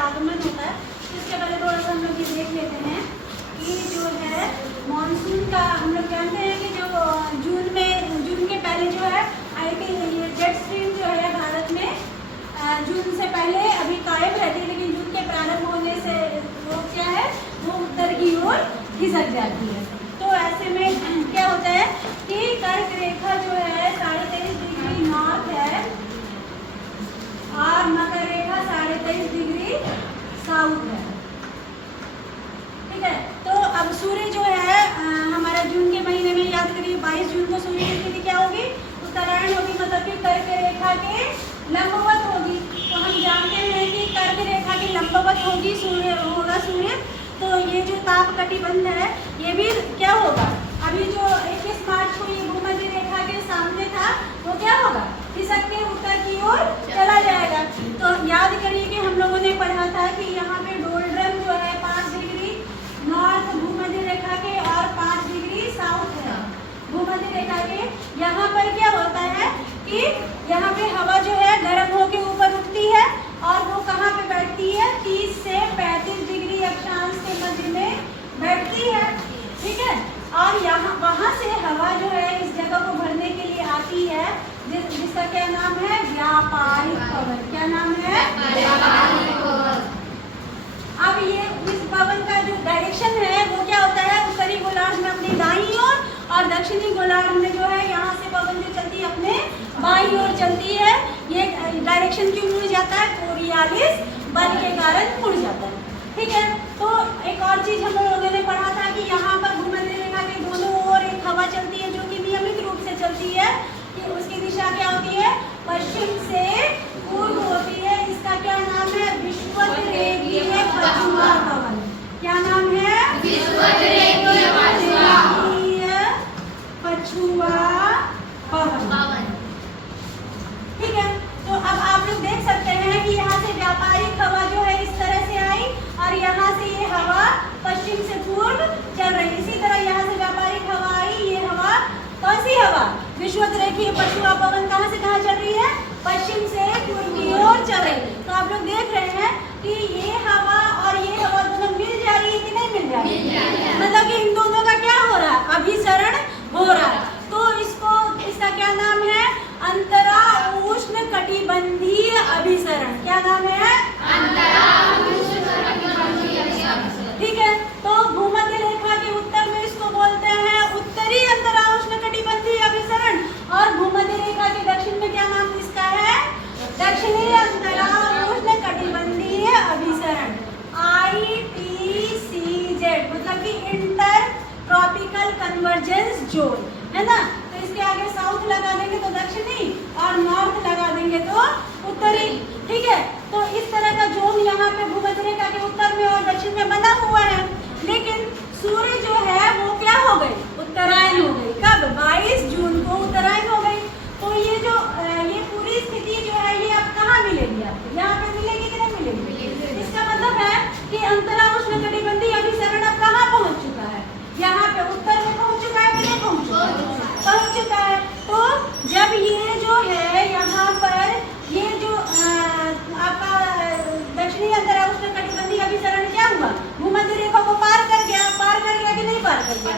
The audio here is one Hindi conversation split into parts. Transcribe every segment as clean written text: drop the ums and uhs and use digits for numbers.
आगमन होता है। इसके पहले थोड़ा सा हम लोग ये देख लेते हैं कि जो है मानसून का हम लोग जानते हैं कि जो जून के पहले जो है ये जेट स्ट्रीम जो है भारत में जून से पहले अभी कायम रहती है, लेकिन जून के प्रारंभ होने से वो क्या है वो उत्तर की ओर खिसक जाती है। तो ऐसे में क्या होता है कि कर्क रेखा जो है 23.5 डिग्री नॉर्थ है और मकर रेखा 23.5 डिग्री साउथ है। ठीक है, तो अब सूर्य जो है हमारा जून के महीने में याद करिए 22 जून को सूर्य की स्थिति क्या होगी, उत्तरायण होगी, मतलब कि कर्क रेखा के लंबवत होगी। तो हम जानते हैं कि कर्क रेखा की लंबवत होगी सूर्य होगा सूर्य, तो ये जो ताप कटिबंध है ये भी क्या होगा, अभी जो 21 मार्च को ये भूमध्य रेखा के सामने था वो क्या होगा, खिसक के उत्तर की ओर चला जाएगा। तो याद करिए कि हम लोगों ने पढ़ा था कि यहाँ पे डोल्ड्रम जो है 5 डिग्री नॉर्थ भूमध्य रेखा के और 5 डिग्री साउथ है भूमध्य रेखा के। यहाँ पर क्या होता है कि यहाँ पे हवा जो है गर्म होके ऊपर उठती है और वो कहाँ पे बैठती है, 30 से 35 डिग्री अक्षांश के मध्य में बैठती है। ठीक है, और यहाँ वहाँ से हवा जो है इस जगह को भरने के लिए आती है जिसका क्या नाम है, व्यापारिक पवन। क्या नाम है, व्यापारिक पवन। अब ये इस पवन का जो डायरेक्शन है वो क्या होता है, उत्तरी गोलार्ध में अपनी दाईं ओर और दक्षिणी गोलार्ध में जो है यहाँ से पवन जो चलती है अपने बाईं ओर चलती है। ये डायरेक्शन क्यों मुड़ जाता है, कोरियालिस बल के कारण मुड़ जाता है। ठीक है, तो एक और चीज हम लोगों ने पढ़ा था कि यहाँ पर भूमध्य रेखा के दोनों ओर एक हवा चलती है जो कि नियमित रूप से चलती है, कि उसकी दिशा क्या होती है, पश्चिम से पूर्व होती है। इसका क्या नाम है, विषुवतरेखीय पछुआ पवन। क्या नाम है, विषुवतरेखीय पछुआ पवन। ठीक है, तो अब आप लोग देख सकते हैं कि यहाँ से व्यापारिक हवा जो है इस तरह से आई और यहाँ से ये हवा पश्चिम से पूर्व चल रही। इसी तरह यहाँ से व्यापारिक हवा आई, ये हवा कौन सी हवा, विषुवतरेखीय पछुआ पवन कहाँ से कहाँ चल रही है, पश्चिम से पूर्व की ओर चल रही। तो आप लोग देख रहे हैं कि ये हवा और ये हवा दोनों मिल जा रही है कि नहीं मिल जा रही है, मतलब कि इन दोनों का क्या हो रहा है, अभिसरण हो रहा है। तो इसका क्या नाम है, अंतरा उष्ण कटिबंधीय अभिसरण। क्या नाम है, अंतरा उष्ण कटिबंधीय अभिसरण। ठीक है, तो भूमध्य रेखा के उत्तर में इसको बोलते हैं उत्तरी अंतरा उष्ण कटिबंधीय अभिसरण और भूमध्य रेखा के दक्षिण में क्या नाम इसका है, दक्षिणी अंतरा उष्ण कटिबंधीय अभिसरण, ITCZ, मतलब कि इंटर ट्रॉपिकल कन्वर्जेंस जोन है ना। तो इसके आगे साउथ लगा देंगे तो दक्षिणी और नॉर्थ लगा देंगे तो उत्तरी। ठीक है, तो इस तरह का जोन यहाँ पे भूमध्य रेखा के उत्तर में और दक्षिण में बना हुआ है। लेकिन सूर्य जो है वो क्या हो गई, उत्तरायण हो गई। कब, 22 जून को उत्तरायण हो गई। तो ये जो ये पूरी स्थिति जो है ये अब कहाँ मिलेगी, आपको यहाँ पे मिलेगी कि नहीं मिलेगी। इसका मतलब है कि अंतरा उष्ण कटिबंधीय अभिसरण अब कहाँ पहुँच चुका है, यहाँ पे उत्तर में पहुँच चुका है कि नहीं पहुँच चुका है। तो जब ये जो है यहाँ पर ये जो आपका दक्षिणी अंतरा उष्ण कटिबंधीय अभिसरण क्या हुआ, भूमध्य रेखा को पार कर गया कि नहीं पार कर गया,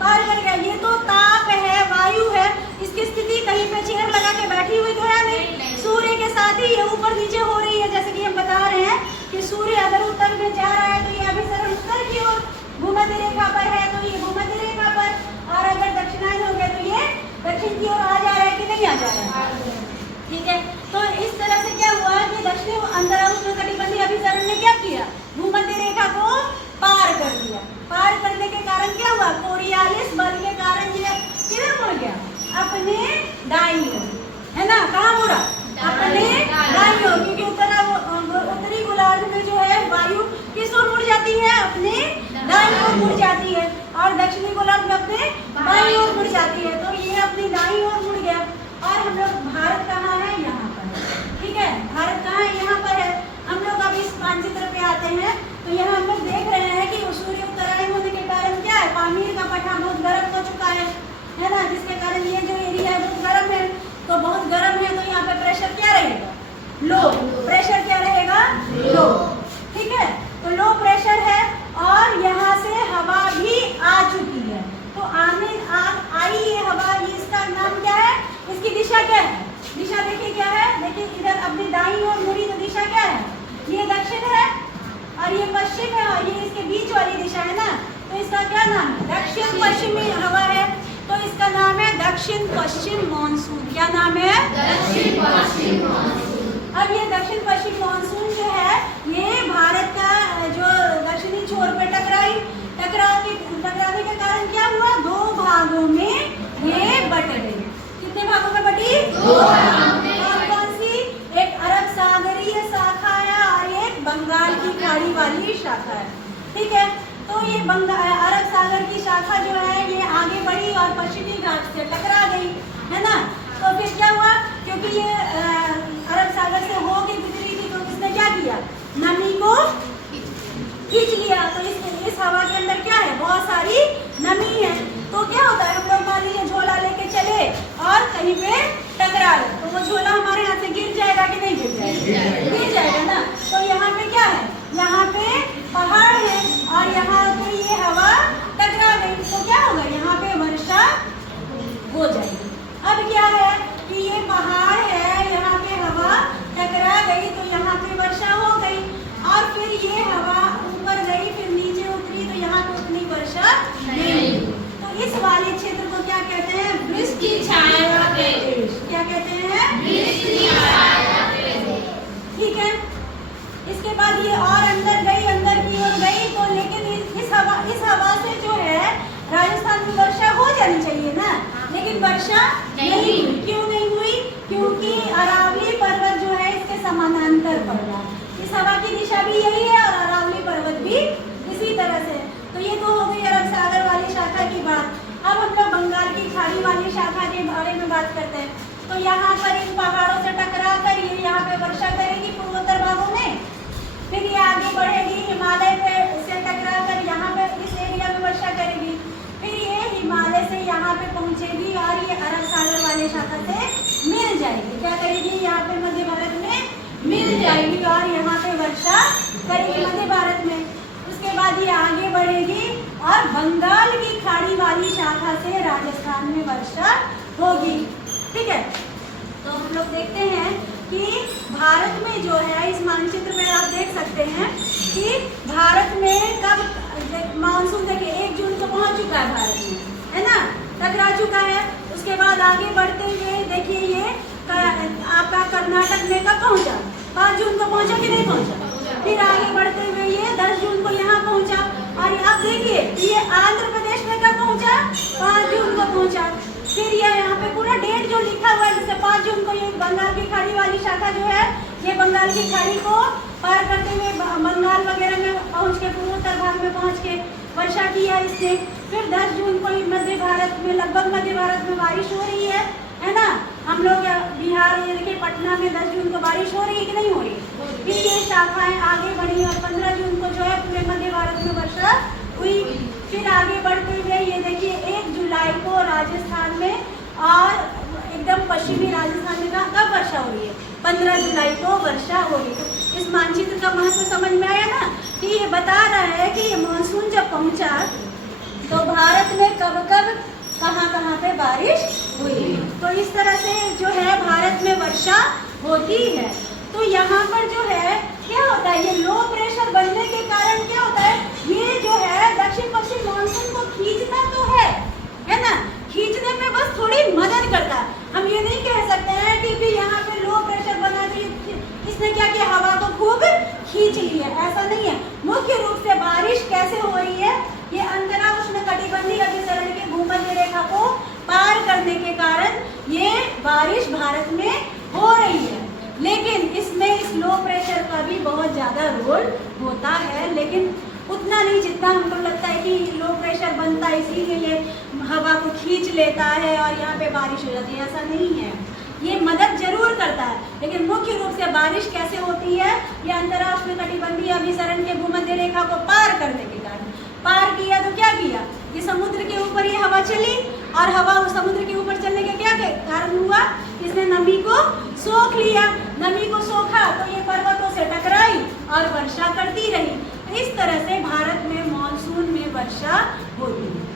पार कर गया। ये तो ताप है, वायु है, इसकी स्थिति कहीं पे चेयर लगा के बैठी हुई तो है नहीं, सूर्य के साथ ही ये ऊपर नीचे हो रही है। जैसे कि हम बता रहे हैं कि सूर्य अगर उत्तर में जा रहा है तो ये अभिसरण उत्तर की ओर, भूमध्य रेखा पर है तो ये भूमध्य रेखा पर, और अगर दक्षिणायन हो गया तो ये दक्षिण की ओर आ जा रहा है कि नहीं आ जा रहा है। ठीक है, तो इस तरह से क्या हुआ कि दक्षिणी अंतरा उष्ण कटिबंधीय अभिसरण ने क्या किया, भूमध्य रेखा को पार कर दिया। पार करने के कारण क्या हुआ, कोरियालिस बल के कारण ये किधर मुड़ गया, अपने दाईं ओर, है ना। कहाँ मुड़ा, अपने दाईं ओर, क्योंकि उत्तरी गोलार्ध में जो है वायु किस ओर मुड़ जाती है, अपने दाईं ओर मुड़ जाती है, और दक्षिणी गोलार्ध में अपने बाईं ओर मुड़ जाती है। तो ये अपनी दाईं ओर मुड़ गया। और हम लोग, भारत कहाँ है, यहाँ पर। ठीक है, भारत कहाँ है, यहाँ पर है। हम लोग अब इस मानचित्र पे आते हैं तो यहाँ हम लोग देख रहे हैं कि सूर्य उत्तरायण होने के कारण क्या है, पामीर का पठार बहुत गर्म हो चुका है ना, जिसके कारण ये जो एरिया है बहुत गर्म है। तो बहुत गर्म है तो यहाँ पे प्रेशर क्या रहेगा, लो। प्रेशर क्या रहेगा, लो। ठीक है। तो लो प्रेशर है और यहाँ से हवा भी आ चुकी है। तो आई ये हवा, ये इसका नाम क्या है, इसकी दिशा क्या है? दिशा देखिए क्या है, देखिए इधर अपनी दाईं ओर मुड़ी तो दिशा क्या है, ये दक्षिण है और ये पश्चिम है और ये इसके बीच वाली दिशा है ना, तो इसका क्या नाम है, दक्षिण पश्चिमी हवा है। तो इसका नाम है दक्षिण पश्चिम मानसून। क्या नाम है? दक्षिण पश्चिम मानसून। अब ये दक्षिण पश्चिम मानसून जो है ये भारत का जो दक्षिणी छोर पे टकराने के कारण क्या हुआ, दो भागों में ये बट गई। कितने भागों में बटी? दो भागों में। कौन सी? एक अरब सागरीय शाखा है और एक बंगाल की खाड़ी वाली शाखा है। ठीक है, तो ये अरब सागर की शाखा जो है ये आगे बढ़ी और पश्चिमी घाट से टकरा गई, है ना। तो फिर क्या हुआ, क्योंकि ये अरब सागर से होके गुजरी थी तो इसने क्या किया, नमी को खींच लिया। तो इस हवा के अंदर क्या है, बहुत सारी नमी है। तो क्या होता है, हम लोग मान लीजिए झोला लेके चले और कहीं पे टकरा गए तो वो झोला हमारे हाथ से गिर जाएगा कि नहीं गिर जाएगा? गिर जाएगा ना। तो यहाँ पे क्या है, यहाँ पे पहाड़ है और यहाँ पे ये हवा टकरा गई तो क्या होगा, यहाँ पे वर्षा हो जाएगी। अब क्या है कि ये पहाड़ है, यहाँ पे हवा टकरा गई तो यहाँ पे वर्षा हो गई और फिर ये हवा ऊपर गई फिर नीचे उतरी तो यहाँ पे उतनी वर्षा नहीं। तो इस वाले क्षेत्र को क्या कहते हैं, वृष्टि की छाया प्रदेश। क्या कहते हैं, वृष्टि की छाया प्रदेश। ठीक है, इसके बाद ये और अंदर की ओर गई तो लेकिन इस हवा से जो है राजस्थान में वर्षा हो जानी चाहिए ना, लेकिन वर्षा नहीं हुई। क्यों नहीं हुई? क्योंकि अरावली पर्वत जो है इसके समानांतर पड़ रहा है। इस हवा की दिशा भी यही है और अरावली पर्वत भी इसी तरह से। तो ये तो हो गई अरब सागर वाली शाखा की बात। अब हम लोग बंगाल की खाड़ी वाली शाखा के बारे में बात करते हैं। तो यहाँ पर इन पहाड़ों से टकरा कर ये यहाँ पे वर्षा करेगी पूर्वोत्तर भागों में, फिर ये आगे बढ़ेगी हिमालय से टकरा कर यहाँ पे इस एरिया में वर्षा करेगी, फिर ये हिमालय से यहाँ पे पहुँचेगी और ये अरब सागर वाले शाखा से मिल जाएगी। क्या करेगी, यहाँ पे मध्य भारत में मिल जाएगी और यहाँ पे वर्षा करेगी मध्य भारत में। उसके बाद ये आगे बढ़ेगी और बंगाल की खाड़ी वाली शाखा से राजस्थान में वर्षा होगी। ठीक है, तो हम लोग देखते हैं कि भारत में जो है इस मानचित्र में आप देख सकते हैं कि भारत में कब मानसून देखिए 1 जून को पहुंच चुका है भारत में, है ना, टकरा चुका है। उसके बाद आगे बढ़ते हुए देखिए ये आपका कर्नाटक में कब पहुंचा, 5 जून को पहुंचा कि नहीं पहुंचा। फिर आगे बढ़ते हुए ये 10 जून को यहाँ पहुंचा और आप देखिए ये आंध्र प्रदेश में कब पहुंचा, 5 जून को पहुंचा। फिर ये यहाँ पे पूरा डेट जो लिखा हुआ है जैसे 5 जून को ये बंगाल की खाड़ी वाली शाखा जो है ये बंगाल की खाड़ी को पार करते हुए बंगाल वगैरह में पहुँच के पूर्वोत्तर भाग में पहुँच के वर्षा किया इसने। फिर 10 जून को मध्य भारत में लगभग मध्य भारत में बारिश हो रही है ना। हम लोग बिहार ये देखिए पटना में 10 जून को बारिश हो रही है कि नहीं हो रही। फिर ये शाखाएं आगे बढ़ी और 15 जून को जो है पूरे मध्य भारत में वर्षा हुई। फिर आगे बढ़ते हुए ये देखिए 1 जुलाई को राजस्थान में और एकदम पश्चिमी राजस्थान में कब वर्षा हो रही है, 15 जुलाई को वर्षा हो रही है। इस मानचित्र का महत्व समझ में आया ना कि ये बता रहा है कि ये मानसून जब पहुंचा तो भारत में कब कहाँ पे बारिश हुई। तो इस तरह से जो है भारत में वर्षा होती है। तो यहाँ पर जो है क्या होता है, ये लो प्रेशर बनने के कारण क्या होता है, ये जो है दक्षिण पश्चिम मानसून को खींचना तो है ना, खींचने में बस थोड़ी मदद करता है। हम ये नहीं कह सकते हैं कि यहाँ पे लो प्रेशर बना तो इसने क्या किया, हवा को खूब खींच लिया, ऐसा नहीं है। मुख्य रूप से बारिश कैसे हो रही है, ये अंतरा उष्णकटिबंधीय अभिसरण के भूमध्य रेखा को पार करने के कारण ये बारिश भारत में हो रही है। लेकिन इसमें इस लो प्रेशर का भी बहुत ज़्यादा रोल होता है, लेकिन उतना नहीं जितना हमको लगता है कि लो प्रेशर बनता है इसीलिए ये हवा को खींच लेता है और यहाँ पे बारिश हो जाती है, ऐसा नहीं है। ये मदद जरूर करता है, लेकिन मुख्य रूप से बारिश कैसे होती है, ये अंतरा उष्णकटिबंधीय अभिसरण के भूमध्य रेखा को पार करने के कारण। पार किया तो क्या किया, ये समुद्र के ऊपर ये हवा चली और हवा समुद्र के ऊपर चलने के क्या कारण हुआ, इसने नमी को सोख लिया। नमी को सोखा तो ये पर्वतों से टकराई और वर्षा करती रही। वर्षा होती है।